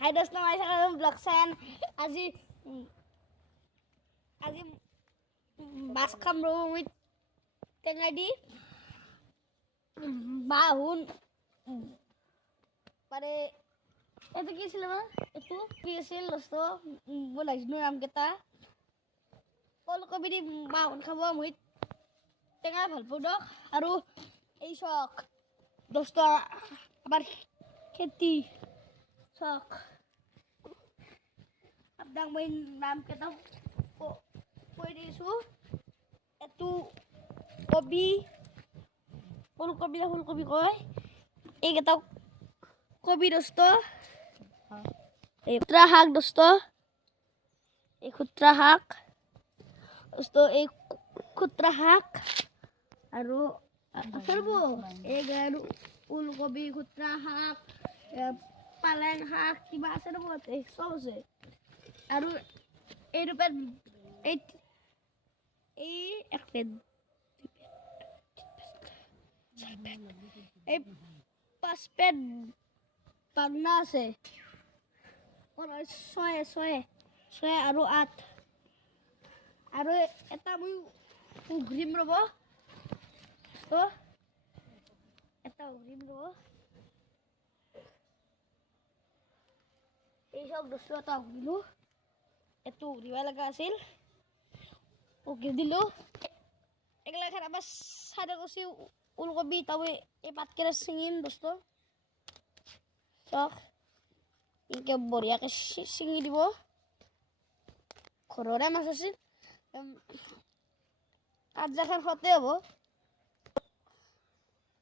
হাই দোস্ত মাৰি থকা ব্লগ চাই আজি আজি মাছ খাম ৰ'ব মই টেঙা দি বাহুন পাৰে এইটো কি আছিল এইটো কি আছিল দোস্ত মই নাজানো নামকেইটা ওলকবি দি বাহুন খাব মই টেঙা ভাল পাওঁ দিয়ক আৰু এই চক দোস্ত আমাৰ খেতি চক আপোনাক মই নামকেইটা কৈ দিছোঁ এইটো কবি ফুলকবি কয় এইকেইটা কবি দোস্ত এই খুতৰা শাক দোস্ত এই খুতৰা শাক দোস্ত এই খুতৰা শাক আৰু এই ওলকবি খুতৰা শাক পালেং শাক কিবা আছে ৰ'ব চব আছে আৰু এই ৰূপত এই এক প্লেট এই 5 প্লেট বাংনা আছে 6 আৰু 8 আৰু এটা মই ঘূৰিম ৰ'ব এটা ঘূৰিম ৰ'ব এই চব বস্তু এটা ঘূৰিলো এইটো ঘূৰিব লগা আছিল ঘূৰি দিলোঁ এগিলা খান আমাৰ চাইডে কৈছে ওলকবি তাও এই পাতকেইটা ছিঙিম দোস্ত চক এনেকৈ বঢ়িয়াকৈ ছিঙি দিব ঘৰৰে মাছ আছিল আঞ্জাখন খোৱাতে হ'ব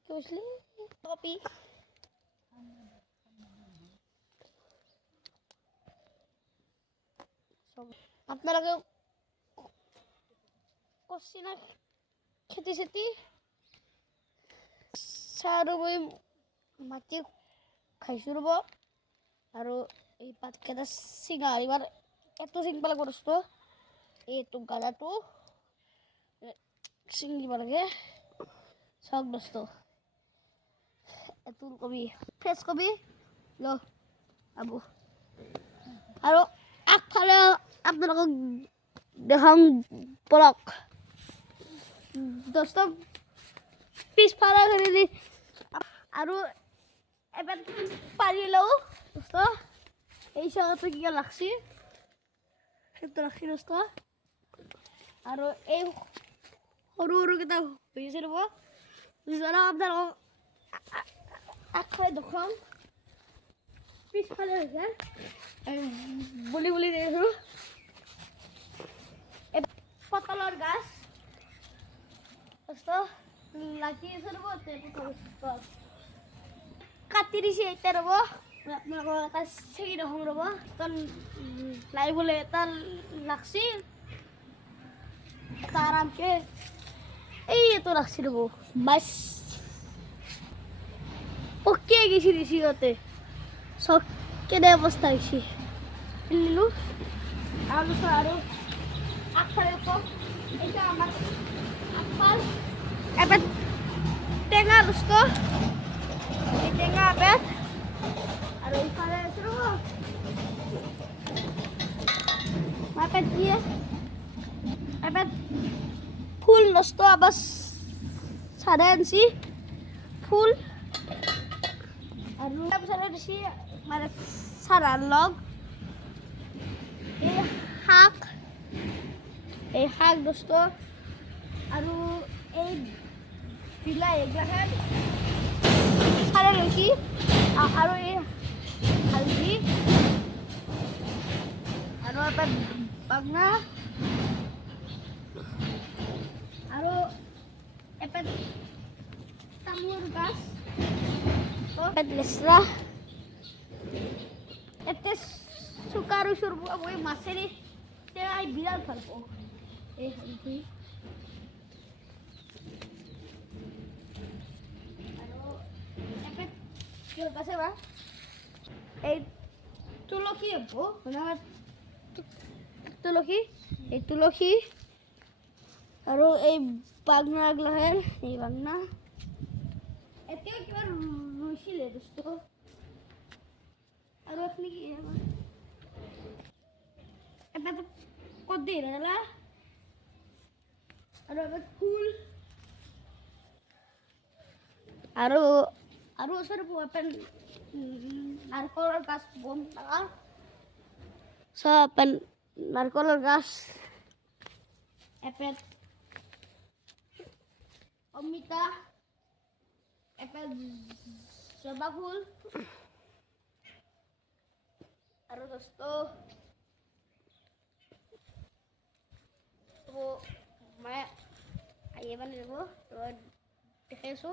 কি কৈছিলি কবি আপোনালোকে কৰছি না খেতি চেতি চাহ মই মাটি খাইছোঁ ৰ'ব আৰু এই পাতকেইটা চিঙা এইবাৰ এইটো ছিঙিব লাগিব দোস্ত এইটো গালাটো ছিঙিব লাগে চাওক দোস্ত এইটো কবি ফ্ৰেছ কবি ল আবু আৰু আগফালে আপোনালোকক দেখাম bulok দোস্ত পিছফালে হেৰি আৰু এবাৰ পাৰি লওঁ দোস্ত এই চাহটো কিয় লাগছি সেইটো ৰাখি দোস্ত আৰু এই সৰু কেইটা হৈ আছে ৰ'ব আপোনালোকক আগফালে দেখুৱাম পিছফালে হৈছে বুলি দিছোঁ পটলৰ গাছ দোস্ত লাগি আছে ৰ'ব কাটি দিছে এতিয়া ৰ'ব আপোনালোকক এটা ছিঙি দেখুৱাম ৰ'ব তাত লাই বোলে এটা লাগছি এটা আৰামকৈ এইটো লাগছি ৰ'ব মাছ পকিয়ে গেছি দিছি ইয়াতে চব কেনে অৱস্থা হৈছে নিলোঁ আৰু আগফালে কওক এইটো আমাৰ আগফাল এবাৰ টেঙা দোস্ত এই টেঙা এবাৰ আৰু এইফালে আছে ৰ'ব এবাৰ দিয়ে এবাৰ ফুল দোস্ত আবাৰ সাড়ে আনছি ফুল আৰ সাড়ে দিছি মানে সাৰাৰ লগ এই শাক দোস্ত আৰু এই বিলাই এগুলা সাড়ে লৈছি আৰু এই হালধি আৰু এবাৰ বাগনা আৰু এপাত তামোল গাছ এপাত লেচৰা এতে চুকাৰু চুৰবু মই মাছেৰি তেই বিৰাট ভাল পাওঁ এই হালধি আৰু এপাত কিয় গাছে বা এই তুলসী হ'ব তুলসী এই তুলসী আৰু এই বাগনা গ্লাহেন এই বাগনা এতিয়াও কিবা ৰুইছিলে দোস্ত আৰু আপুনি নেকি এবাৰ ক'ত দি ৰলা আৰু এবাৰ ফুল আৰু আৰু ওচৰত পোৱা নাৰিকলৰ গাছ বম লগা সব নাৰিকলৰ গাছ এপেট অমিতা এপেট জবা ফুল আৰু দস্ত তো মই আহিব লাগিব দেখাইছোঁ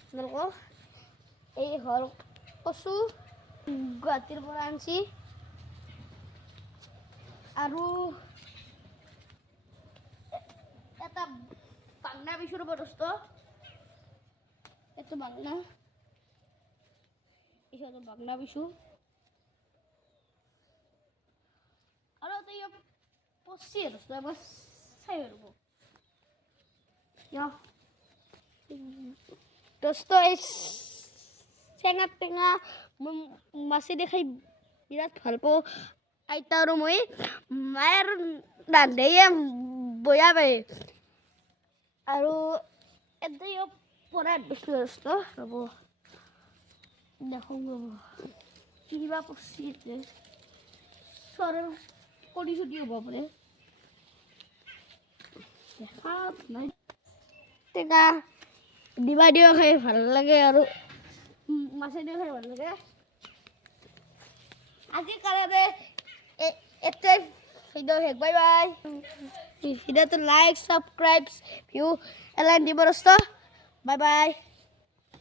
আপোনালোকক এই হ'ল কচু গুৱাহাটীৰ পৰা আনিছি আৰু এটা বাংনা বিচুৰ বস্তু এইটো বাংনা এইটো বাংনা বিচু আৰু এটা পচি বস্তু এবাৰ চাই পাৰিব দোস্ত এই চেঙা টেঙা মাছে দেখাই বিৰাট ভাল পাওঁ আইতা আৰু মই মায়ে আৰু ৰান্ধেয়ে বয়া পায় আৰু এটাই পঢ়াত বস্তু ৰ'ব দেখোঁ ৰ'ব কিবা পচি চৰ কৰি চুটি হ'ব পাৰে দেখা নাই টেঙা দিবা দিও খাই ভাল লাগে আৰু মাছে দিও খাই ভাল লাগে আজি কাৰণে এটাই ভিডিও শেষ বাই বাই ভিডিওটো লাইক সাবস্ক্ৰাইব ভিউ এলাইন দিব দোস্ত বাই বাই